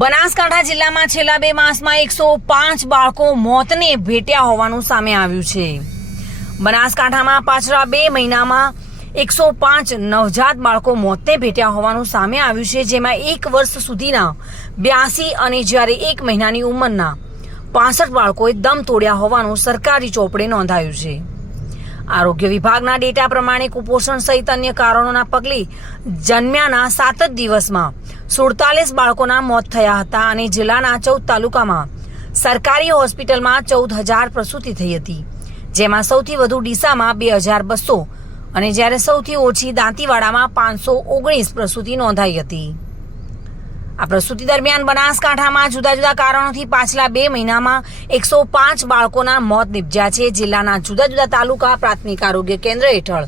બનાસકાંઠા જિલ્લામાં છેલ્લા 2 માસમાં 105 બાળકો મોતને ભેટ્યા હોવાનું સામે આવ્યું છે। બનાસકાંઠામાં પાછલા 2 મહિનામાં 105 નવજાત બાળકો મોતને ભેટ્યા હોવાનું સામે આવ્યું છે, જેમાં 1 વર્ષ સુધીના 82 અને જ્યારે 1 મહિનાની ઉંમરના 65 બાળકોએ દમ તોડ્યા હોવાનું સરકારી ચોપડે નોંધાયું છે। આરોગ્ય વિભાગના ડેટા પ્રમાણે કુપોષણ સહિત અન્ય કારણોના પગલે જન્મ્યાના 7 જ દિવસમાં 47 બાળકોના મોત થયા હતા અને જિલ્લાના 14 તાલુકામાં સરકારી હોસ્પિટલમાં 14,000 પ્રસૂતિ થઈ હતી, જેમાં સૌથી વધુ ડીસામાં 2,200 અને જ્યારે સૌથી ઓછી દાંતીવાડામાં 519 પ્રસૂતિ નોંધાઈ હતી। આ પ્રસૂતિ દરમિયાન બનાસકાંઠામાં જુદા જુદા કારણોથી પાછલા 2 મહિનામાં 105 બાળકોના મોત નિપજ્યા છે। જિલ્લાના જુદા જુદા તાલુકા પ્રાથમિક આરોગ્ય કેન્દ્ર હેઠળ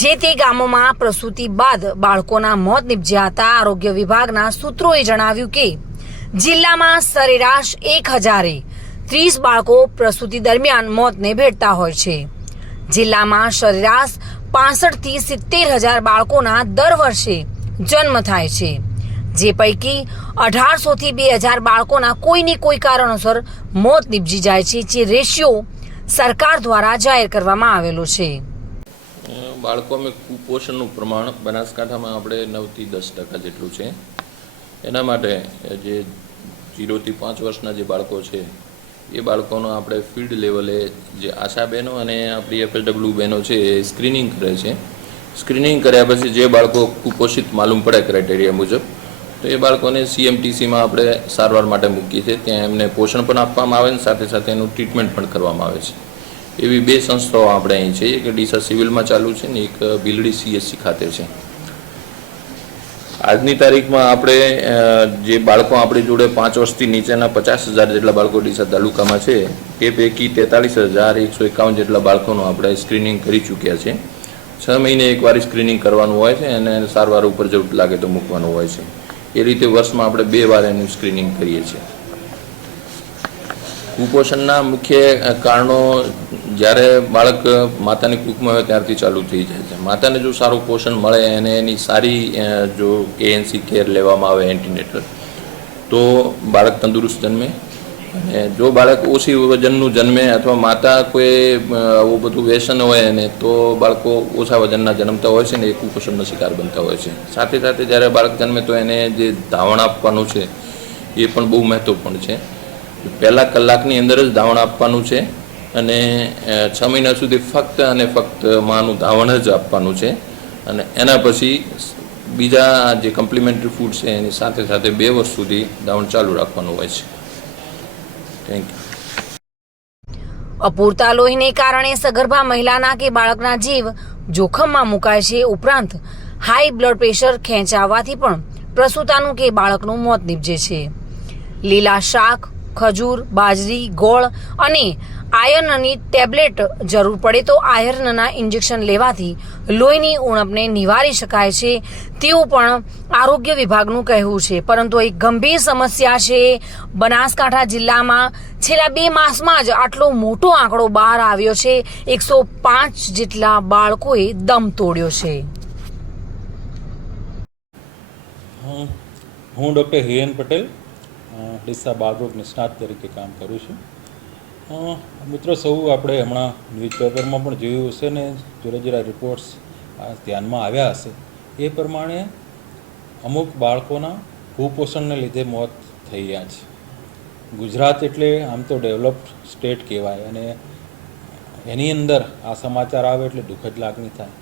જે તે ગામોમાં પ્રસૂતિ બાદ બાળકોના મોત નિપજ્યા હતા। આરોગ્ય વિભાગના સૂત્રોએ જણાવ્યું કે જિલ્લામાં સરેરાશ 1,030 બાળકો પ્રસૂતિ દરમિયાન મોતને ભેટતા હોય છે। જિલ્લામાં સરેરાશ 65 થી 70,000 બાળકોના દર વર્ષે જન્મ થાય છે, જે પૈકી 1800 થી 2,000 બાળકોના કોઈને કોઈ કારણોસર મોત નિપજી જાય છે, જે રેશિયો સરકાર દ્વારા જાહેર કરવામાં આવેલો છે। બાળકોમાં કુપોષણનું પ્રમાણ બનાસકાંઠામાં આપણે 9 થી 10% જેટલું છે। એના માટે જે 0 થી 5 વર્ષના જે બાળકો છે એ બાળકોનો આપણે ફિલ્ડ લેવલે જે આશા બહેનો અને આપણી FSW બહેનો છે એ સ્ક્રીનિંગ કરે છે। સ્ક્રીનિંગ કર્યા પછી જે બાળકો કુપોષિત માલુમ પડે ક્રાઇટેરિયા મુજબ તો એ બાળકોને CMTCમાં આપણે સારવાર માટે મૂકીએ છીએ। ત્યાં એમને પોષણ પણ આપવામાં આવે અને સાથે સાથે એનું ટ્રીટમેન્ટ પણ કરવામાં આવે છે। એવી 2 સંસ્થાઓ આપણે અહીં છે, એક ડીસા સિવિલમાં ચાલુ છે ને એક ભીલડી CSC ખાતે છે। આજની તારીખમાં આપણે જે બાળકો આપણી જોડે 5 વર્ષથી નીચેના 50,000 જેટલા બાળકો ડીસા તાલુકામાં છે એ પૈકી 43,151 જેટલા બાળકોનું આપણે સ્ક્રીનિંગ કરી ચૂક્યા છે। 6 મહિને એકવાર સ્ક્રીનિંગ કરવાનું હોય છે અને સારવાર ઉપર જરૂર લાગે તો મૂકવાનું હોય છે। એ રીતે વર્ષમાં આપણે 2 વાર એનું સ્ક્રીનિંગ કરીએ છીએ। કુપોષણના મુખ્ય કારણો જ્યારે બાળક માતાની કૂખમાં હોય ત્યારથી ચાલુ થઈ જાય છે। માતાને જો સારું પોષણ મળે અને એની સારી જો ANC કેર લેવામાં આવે એન્ટીનેટલ તો બાળક તંદુરસ્ત જન્મે। અને જો બાળક ઓછી વજનનું જન્મે અથવા માતા કોઈ આવું બધું વ્યસન હોય અને તો બાળકો ઓછા વજનના જન્મતા હોય છે ને એ કુપોષણનો શિકાર બનતા હોય છે। સાથે સાથે જ્યારે બાળક જન્મે તો એને જે ધાવણ આપવાનું છે એ પણ બહુ મહત્વપૂર્ણ છે। પહેલા કલાકની અંદર જ ધાવણ આપવાનું છે અને 6 મહિના સુધી ફક્ત અને ફક્ત માનું ધાવણ જ આપવાનું છે અને એના પછી બીજા જે કમ્પ્લિમેન્ટરી ફૂડ છે એની સાથે સાથે 2 વર્ષ સુધી ધાવણ ચાલુ રાખવાનું હોય છે। Thank you. અપૂરતા લોહીને કારણે સગર્ભા મહિલાના કે બાળકના જીવ જોખમમાં મુકાય છે। ઉપરાંત હાઈ બ્લડ પ્રેશર ખેંચાવાથી પણ પ્રસૂતાનું કે બાળકનું મોત નીપજે છે। લીલા શાક, ખજૂર, બાજરી, ગોળ અને આયર્નની ટેબ્લેટ જરૂર પડે તો આયર્નના ઇન્જેક્શન લેવાથી લોહીની ઉણપને નિવારી શકાય છે તેવું પણ આરોગ્ય વિભાગનું કહેવું છે। પરંતુ એક ગંભીર સમસ્યા છે। બનાસકાંઠા જિલ્લામાં છેલ્લા 2 માસમાં જ આટલો મોટો આંકડો બહાર આવ્યો છે। 105 જેટલા બાળકોએ દમ તોડ્યો છે। હું ડૉક્ટર હિરેન પટેલ ડીસા બાળરોગ નિષ્ણાત તરીકે કામ કરું છું। મિત્રો સૌ આપણે હમણાં ન્યૂઝપેપરમાં પણ જોયું હશે ને જુદા જુદા રિપોર્ટ્સ ધ્યાનમાં આવ્યા હશે એ પ્રમાણે અમુક બાળકોના કુપોષણને લીધે મોત થઈ ગયા છે। ગુજરાત એટલે આમ તો ડેવલપ્ડ સ્ટેટ કહેવાય અને એની અંદર આ સમાચાર આવે એટલે દુઃખદ લાગણી થાય।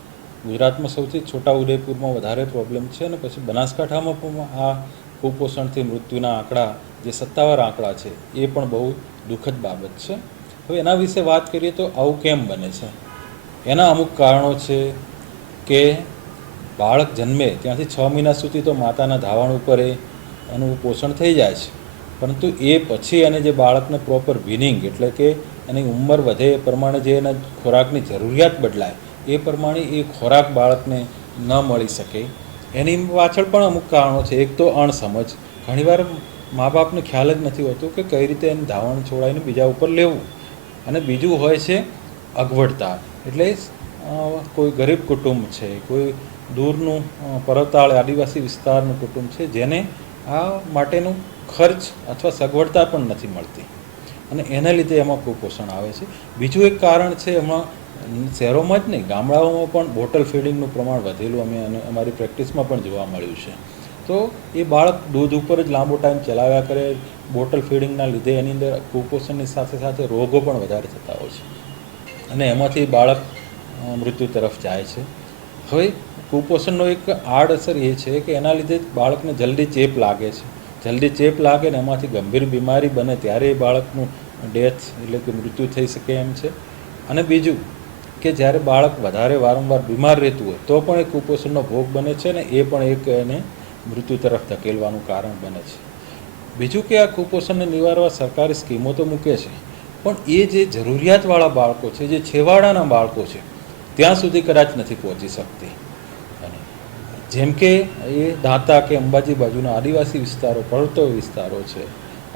ગુજરાતમાં સૌથી છોટાઉદેપુરમાં વધારે પ્રોબ્લેમ છે અને પછી બનાસકાંઠામાં પણ આ કુપોષણથી મૃત્યુના આંકડા જે સત્તાવાર આંકડા છે એ પણ બહુ દુઃખદ બાબત છે। હવે એના વિશે વાત કરીએ તો આવું કેમ બને છે? એના અમુક કારણો છે કે બાળક જન્મે ત્યાંથી 6 મહિના સુધી તો માતાના ધાવણ ઉપર એનું પોષણ થઈ જાય છે, પરંતુ એ પછી એને જે બાળકને પ્રોપર વીનિંગ એટલે કે એની ઉંમર વધે એ પ્રમાણે જે એના ખોરાકની જરૂરિયાત બદલાય એ પ્રમાણે એ ખોરાક બાળકને ન મળી શકે। એની પાછળ પણ અમુક કારણો છે। એક તો અણસમજ, ઘણીવાર મા બાપને ખ્યાલ જ નથી હોતો કે કઈ રીતે એને ધાવણ છોડાવીને બીજા ઉપર લેવું, અને બીજું હોય છે અગવડતા, એટલે કોઈ ગરીબ કુટુંબ છે, કોઈ દૂરનું પર્વતાળ આદિવાસી વિસ્તારનું કુટુંબ છે જેને આ માટેનું ખર્ચ અથવા સગવડતા પણ નથી મળતી અને એના લીધે એમાં કુપોષણ આવે છે. બીજું એક કારણ છે, હમણાં શહેરોમાં જ નહીં, ગામડાઓમાં પણ બોટલ ફીડિંગનું પ્રમાણ વધેલું અમે અમારી પ્રેક્ટિસમાં પણ જોવા મળ્યું છે. તો એ બાળક દૂધ ઉપર જ લાંબો ટાઈમ ચલાવ્યા કરે, બોટલ ફીડિંગના લીધે એની અંદર કુપોષણની સાથે સાથે રોગો પણ વધારે થતા હોય છે અને એમાંથી બાળક મૃત્યુ તરફ જાય છે. હવે કુપોષણનો એક આડઅસર એ છે કે એના લીધે બાળકને જલ્દી ચેપ લાગે છે. જલ્દી ચેપ લાગે ને એમાંથી ગંભીર બીમારી બને ત્યારે એ બાળકનું ડેથ એટલે કે મૃત્યુ થઈ શકે એમ છે. અને બીજું કે જ્યારે બાળક વધારે વારંવાર બીમાર રહેતું હોય તો પણ એ કુપોષણનો ભોગ બને છે ને એ પણ એક એને મૃત્યુ તરફ ધકેલવાનું કારણ બને છે. બીજું કે આ કુપોષણને નિવારવા સરકારી સ્કીમો તો મૂકે છે, પણ એ જે જરૂરિયાતવાળા બાળકો છે, જે છેવાડાના બાળકો છે, ત્યાં સુધી કદાચ નથી પહોંચી શકતી. અને જેમ કે એ દાંતા કે અંબાજી બાજુના આદિવાસી વિસ્તારો, પર્વતો વિસ્તારો છે,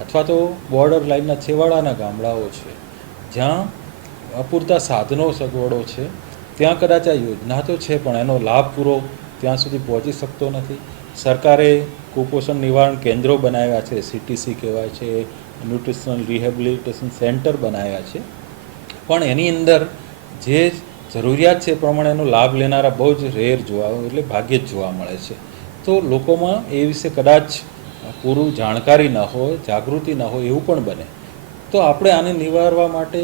અથવા તો બોર્ડર લાઇનના છેવાડાના ગામડાઓ છે, જ્યાં અપૂરતા સાધનો સગવડો છે, ત્યાં કદાચ આ યોજના તો છે પણ એનો લાભ પૂરો ત્યાં સુધી પહોંચી શકતો નથી. સરકારે કુપોષણ નિવારણ કેન્દ્રો બનાવ્યા છે, CTC કહેવાય છે, ન્યુટ્રિશનલ રિહેબિલિટેશન સેન્ટર બનાવ્યા છે, પણ એની અંદર જે જરૂરિયાત છે એ પ્રમાણે એનો લાભ લેનારા બહુ જ રેર એટલે ભાગ્યે જ જોવા મળે છે. તો લોકોમાં એ વિશે કદાચ પૂરું જાણકારી ન હોય, જાગૃતિ ન હોય એવું પણ બને. તો આપણે આને નિવારવા માટે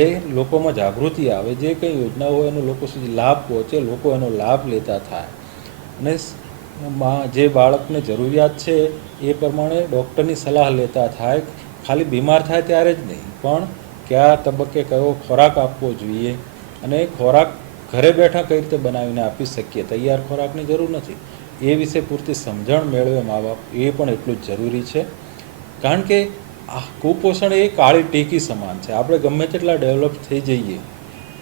એ લોકોમાં જાગૃતિ આવે, જે કંઈ યોજના હોય એનો લોકો સુધી લાભ પહોંચે, લોકો એનો લાભ લેતા થાય અને જે બાળકને જરૂરિયાત છે એ પ્રમાણે ડૉક્ટરની સલાહ લેતા થાય. ખાલી બીમાર થાય ત્યારે જ નહીં, પણ કયા તબક્કે કયો ખોરાક આપવો જોઈએ અને ખોરાક ઘરે બેઠા કઈ રીતે બનાવીને આપી શકીએ, તૈયાર ખોરાકની જરૂર નથી, એ વિશે પૂરતી સમજણ મેળવે મા બાપ, એ પણ એટલું જ જરૂરી છે. કારણ કે આ કુપોષણ એ કાળી ટીકી સમાન છે. આપણે ગમે તેટલા ડેવલપ થઈ જઈએ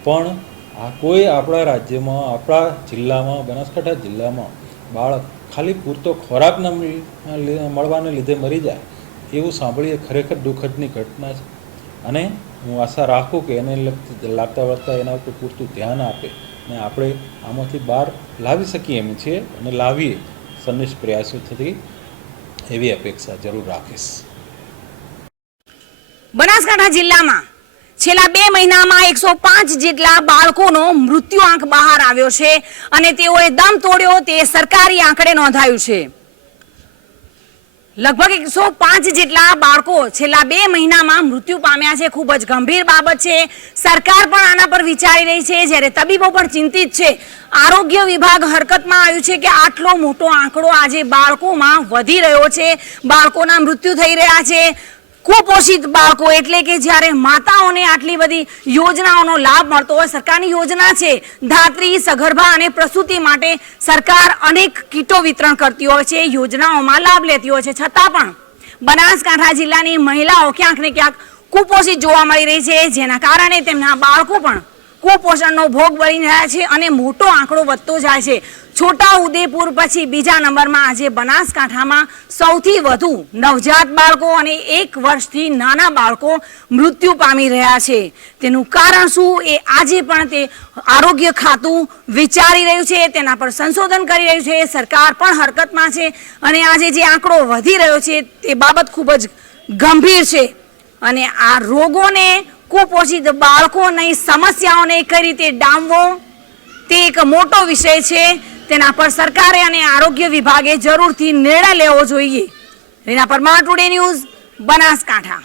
પણ આ કોઈ આપણા રાજ્યમાં, આપણા જિલ્લામાં, બનાસકાંઠા જિલ્લામાં બાળક ખાલી પૂરતો ખોરાક ન મળવાને લીધે મરી જાય એવું સાંભળીએ ખરેખર દુઃખદની ઘટના છે. અને હું આશા રાખું કે એને લાગતા વળગતા એના ઉપર પૂરતું ધ્યાન આપે અને આપણે આમાંથી બહાર લાવી શકીએ એમ છીએ અને લાવીએ સંનિષ્ઠ પ્રયાસો થકી એવી અપેક્ષા જરૂર રાખીશ. બનાસકાંઠા જિલ્લામાં છેલ્લા 2 મહિનામાં 105 જેટલા બાળકોનો મૃત્યુ આંક બહાર આવ્યો છે અને તેઓએ દમ તોડ્યો તે સરકારી આંકડે નોંધાયું છે. લગભગ 105 જેટલા બાળકો છેલ્લા 2 મહિનામાં મૃત્યુ પામ્યા છે. ખૂબ જ ગંભીર બાબત છે. સરકાર પણ આના પર વિચારી રહી છે, જ્યારે તબીબો પણ ચિંતિત છે. આરોગ્ય વિભાગ હરકતમાં આવ્યું છે કે આટલો મોટો આંકડો આજે બાળકોમાં વધી રહ્યો છે, બાળકોના મૃત્યુ થઈ રહ્યા છે. કુપોષિત બાળકો એટલે કે જ્યારે માતાઓને આટલી બધી યોજનાઓનો લાભ મળતો હોય, સરકારની યોજના છે ધાત્રી, સગર્ભા અને પ્રસૂતિ માટે સરકાર અનેક કીટો વિતરણ કરતી હોય છે, યોજનાઓમાં લાભ લેતી હોય છે, છતાં પણ બનાસકાંઠા જિલ્લાની મહિલાઓ ક્યાંક ને ક્યાંક કુપોષિત જોવા મળી રહી છે, જેના કારણે તેમના બાળકો પણ કુપોષણનો ભોગ બની રહ્યા છે અને મોટો આંકડો વધતો જાય છે. છોટા ઉદેપુર પછી બીજા નંબરમાં આજે બનાસકાંઠામાં સૌથી વધુ નવજાત બાળકો અને 1 વર્ષથી નાના બાળકો મૃત્યુ પામી રહ્યા છે. તેનું કારણ શું એ આજે પણ તે આરોગ્ય ખાતું વિચારી રહ્યું છે, તેના પર સંશોધન કરી રહ્યું છે. સરકાર પણ હરકતમાં છે અને આજે જે આંકડો વધી રહ્યો છે તે બાબત ખૂબ જ ગંભીર છે અને આ રોગોને, કુપોષિત બાળકોની સમસ્યાઓને કઈ રીતે ડામવો તે એક મોટો વિષય છે. તેના પર સરકારે અને આરોગ્ય વિભાગે જરૂરથી નિર્ણય લેવો જોઈએ. Reena Parmar, today news, Banaskantha.